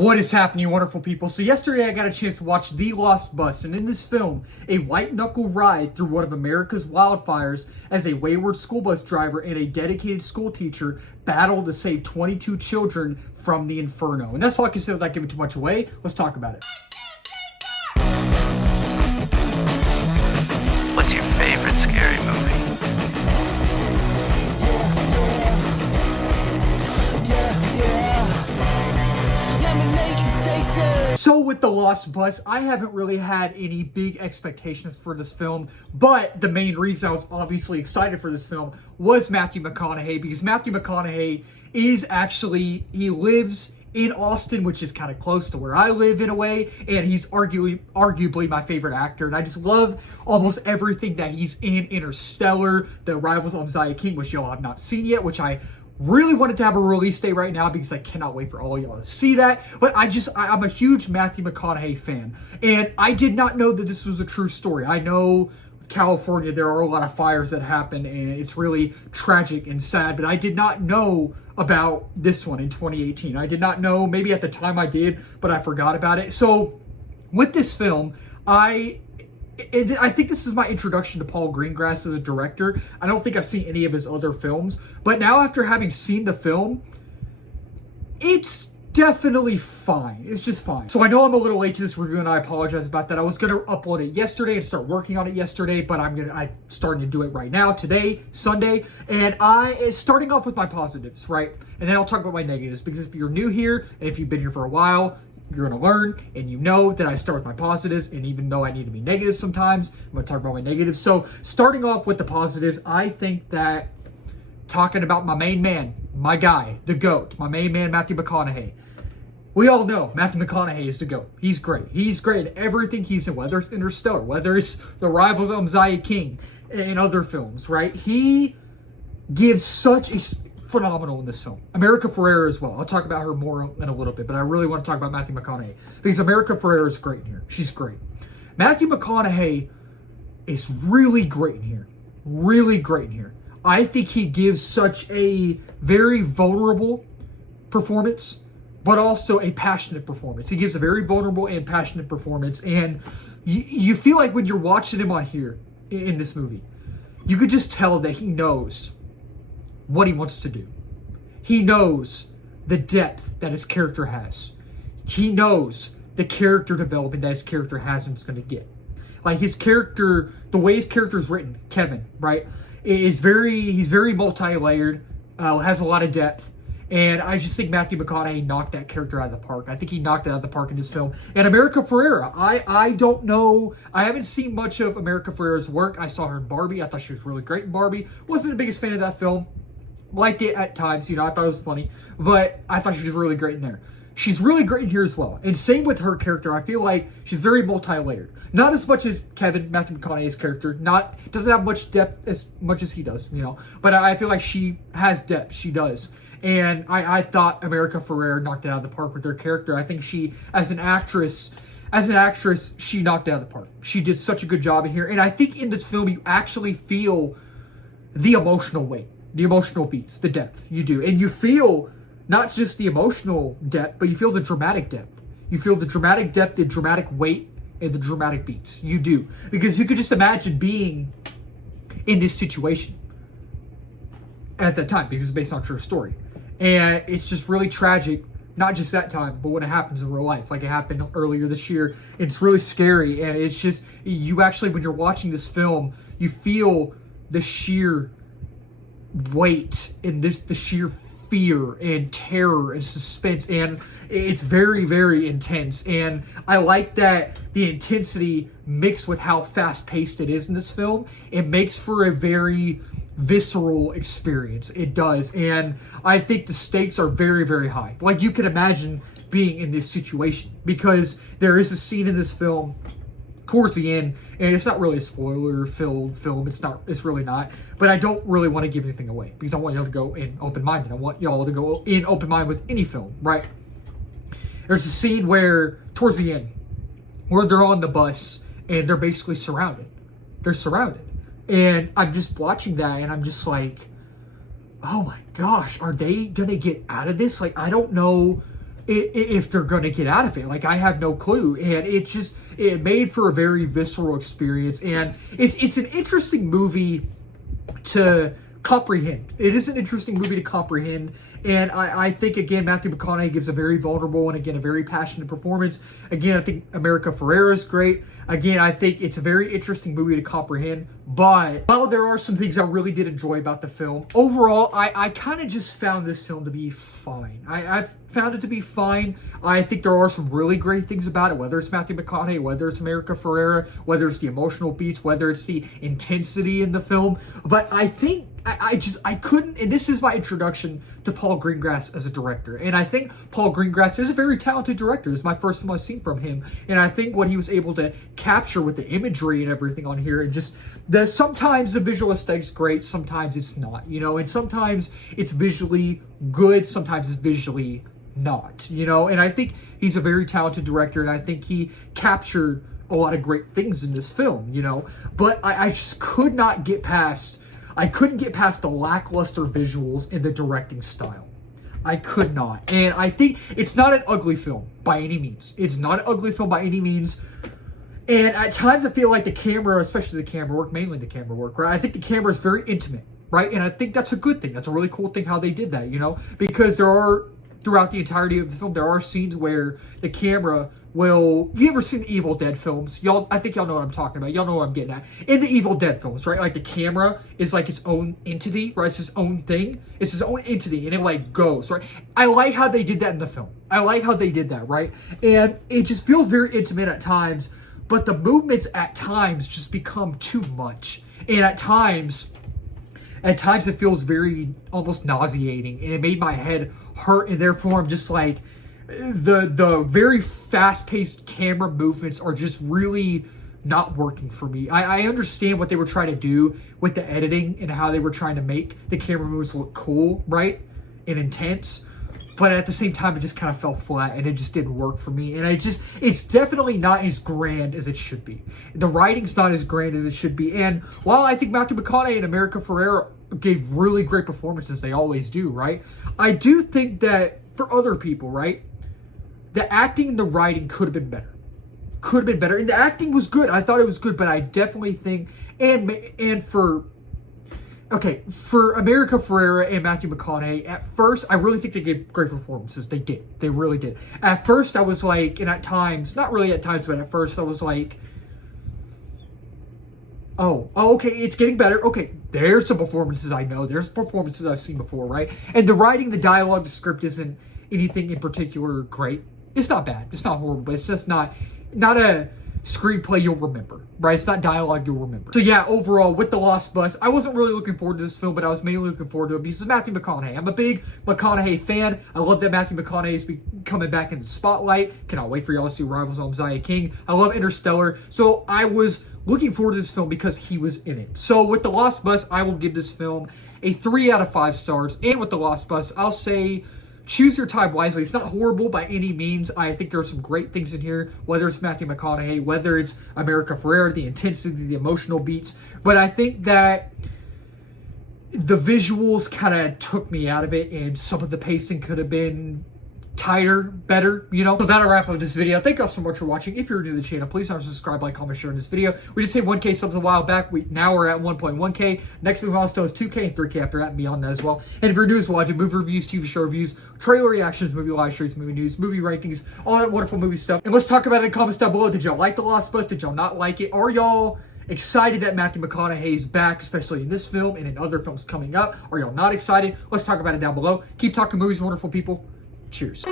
What is happening, you wonderful people? So yesterday I got a chance to watch The Lost Bus, and in this film, a white-knuckle ride through one of America's wildfires as a wayward school bus driver and a dedicated school teacher battle to save 22 children from the inferno. And that's all I can say without giving too much away. Let's talk about it. What's your favorite scary movie? So with The Lost Bus, I haven't really had any big expectations for this film, but the main reason I was obviously excited for this film was Matthew McConaughey, because Matthew McConaughey is actually, he lives in Austin, which is kind of close to where I live in a way, and he's arguably my favorite actor, and I just love almost everything that he's in. Interstellar, The Arrival of Zaya King, which y'all have not seen yet, which I really wanted to have a release day right now because I cannot wait for all y'all to see that. But I'm a huge Matthew McConaughey fan. And I did not know that this was a true story. I know California, there are a lot of fires that happen and it's really tragic and sad. But I did not know about this one in 2018. I did not know, maybe at the time I did, but I forgot about it. So with this film, I think this is my introduction to Paul Greengrass as a director. I don't think I've seen any of his other films, but now after having seen the film, it's definitely fine. It's just fine. So I know I'm a little late to this review and I apologize about that. I was going to upload it yesterday and start working on it yesterday, but I'm starting to do it right now, today, Sunday, and starting off with my positives, right? And then I'll talk about my negatives, because if you're new here and if you've been here for a while, you're going to learn, and you know that I start with my positives, and even though I need to be negative sometimes, I'm going to talk about my negatives. So starting off with the positives, I think that talking about my main man, my guy, the GOAT, my main man, Matthew McConaughey. We all know Matthew McConaughey is the GOAT. He's great. He's great at everything he's in, whether it's Interstellar, whether it's The Arrival of Zaya King, and other films, right? He gives such a phenomenal in this film. America Ferrera as well. I'll talk about her more in a little bit, but I really want to talk about Matthew McConaughey because America Ferrera is great in here. She's great. Matthew McConaughey is really great in here. Really great in here. I think he gives such a very vulnerable performance, but also a passionate performance. He gives a very vulnerable and passionate performance, and you feel like when you're watching him on here in this movie, you could just tell that he knows what he wants to do. He knows the depth that his character has. He knows the character development that his character has and is going to get. Like his character, the way his character is written, Kevin, right, he's very multi-layered, has a lot of depth. And I just think Matthew McConaughey knocked that character out of the park. I think he knocked it out of the park in this film. And America Ferrera, I don't know. I haven't seen much of America Ferrera's work. I saw her in Barbie. I thought she was really great in Barbie. Wasn't the biggest fan of that film. Liked it at times, I thought it was funny, but I thought she was really great in there. She's really great in here as well. And same with her character. I feel like she's very multi-layered. Not as much as Kevin, Matthew McConaughey's character. Doesn't have much depth as much as he does, But I feel like she has depth. She does. And I thought America Ferrera knocked it out of the park with her character. I think she, as an actress, she knocked it out of the park. She did such a good job in here. And I think in this film, you actually feel the emotional weight. The emotional beats, the depth, you do. And you feel not just the emotional depth, but you feel the dramatic depth. You feel the dramatic depth, the dramatic weight, and the dramatic beats. You do. Because you could just imagine being in this situation at that time, because it's based on a true story. And it's just really tragic, not just that time, but when it happens in real life, like it happened earlier this year. It's really scary, and it's just, you actually, when you're watching this film, you feel the sheer weight and the sheer fear and terror and suspense, and it's very, very intense. And I like that the intensity mixed with how fast-paced it is in this film. It makes for a very visceral experience. It does. And I think the stakes are very, very high. Like you can imagine being in this situation, because there is a scene in this film towards the end, and it's not really a spoiler-filled film. It's really not. But I don't really want to give anything away, because I want y'all to go in open-minded. I want y'all to go in open-minded with any film, right? There's a scene where, towards the end, where they're on the bus, and they're basically surrounded. They're surrounded. And I'm just watching that, and I'm just like, oh my gosh, are they gonna get out of this? Like, I don't know if they're going to get out of it. Like, I have no clue. And it made for a very visceral experience. And it's an interesting movie to comprehend. It is an interesting movie to comprehend. And I think, again, Matthew McConaughey gives a very vulnerable and, again, a very passionate performance. Again, I think America Ferrera is great. Again, I think it's a very interesting movie to comprehend. But while there are some things I really did enjoy about the film, overall, I kind of just found this film to be fine. I found it to be fine. I think there are some really great things about it, whether it's Matthew McConaughey, whether it's America Ferrera, whether it's the emotional beats, whether it's the intensity in the film. But I think I couldn't, and this is my introduction to Paul Greengrass as a director. And I think Paul Greengrass is a very talented director. It's my first film I've seen from him. And I think what he was able to capture with the imagery and everything on here, and just sometimes the visual aesthetic's great, sometimes it's not, and sometimes it's visually good, sometimes it's visually not, and I think he's a very talented director, and I think he captured a lot of great things in this film, but I just could not get past, I couldn't get past the lackluster visuals and the directing style. I could not. And I think it's not an ugly film by any means. It's not an ugly film by any means. And at times I feel like the camera, especially the camera work, mainly the camera work, right? I think the camera is very intimate, right? And I think that's a good thing. That's a really cool thing how they did that, because there are, throughout the entirety of the film, there are scenes where the camera will, you ever seen the Evil Dead films? I think y'all know what I'm talking about. Y'all know what I'm getting at. In the Evil Dead films, right? Like, the camera is like its own entity, right? It's its own thing. It's its own entity, and it like goes, right? I like how they did that in the film. I like how they did that, right? And it just feels very intimate at times, but the movements at times just become too much. And at times it feels very almost nauseating, and it made my head hurt, and therefore I'm just like, the very fast-paced camera movements are just really not working for me. I understand what they were trying to do with the editing and how they were trying to make the camera moves look cool, right? And intense. But at the same time, it just kind of fell flat, and it just didn't work for me. And it's definitely not as grand as it should be. The writing's not as grand as it should be. And while I think Matthew McConaughey and America Ferrera gave really great performances, they always do, right? I do think that for other people, right, the acting and the writing could have been better. Could have been better. And the acting was good. I thought it was good, but I definitely think, for America Ferrera and Matthew McConaughey, at first, I really think they gave great performances. They did. They really did. At first, I was like, and at times, not really at times, but at first, I was like, oh, okay, it's getting better. Okay, there's some performances I know. There's performances I've seen before, right? And the writing, the dialogue, the script isn't anything in particular great. It's not bad. It's not horrible, but it's just not a screenplay you'll remember, right? It's not dialogue you'll remember. So yeah, overall, with The Lost Bus, I wasn't really looking forward to this film, but I was mainly looking forward to it because it's Matthew McConaughey. I'm a big McConaughey fan. I love that Matthew McConaughey is coming back in the spotlight. Cannot wait for y'all to see Rivals on Zaya King. I love Interstellar. So I was looking forward to this film because he was in it. So with The Lost Bus, I will give this film a 3 out of 5 stars. And with The Lost Bus, I'll say choose your time wisely. It's not horrible by any means. I think there are some great things in here, whether it's Matthew McConaughey, whether it's America Ferrera, the intensity, the emotional beats. But I think that the visuals kind of took me out of it, and some of the pacing could have been tighter, better, So that'll wrap up this video. Thank y'all so much for watching. If you're new to the channel, please don't subscribe, like, comment, share in this video. We just hit 1K subs a while back. Now we're at 1.1K. Next big milestone is 2K and 3K after that and beyond that as well. And if you're new as well, I do movie reviews, TV show reviews, trailer reactions, movie live streams, movie news, movie rankings, all that wonderful movie stuff. And let's talk about it in the comments down below. Did y'all like The Lost Bus? Did y'all not like it? Are y'all excited that Matthew McConaughey is back, especially in this film and in other films coming up? Are y'all not excited? Let's talk about it down below. Keep talking movies, wonderful people. Cheers.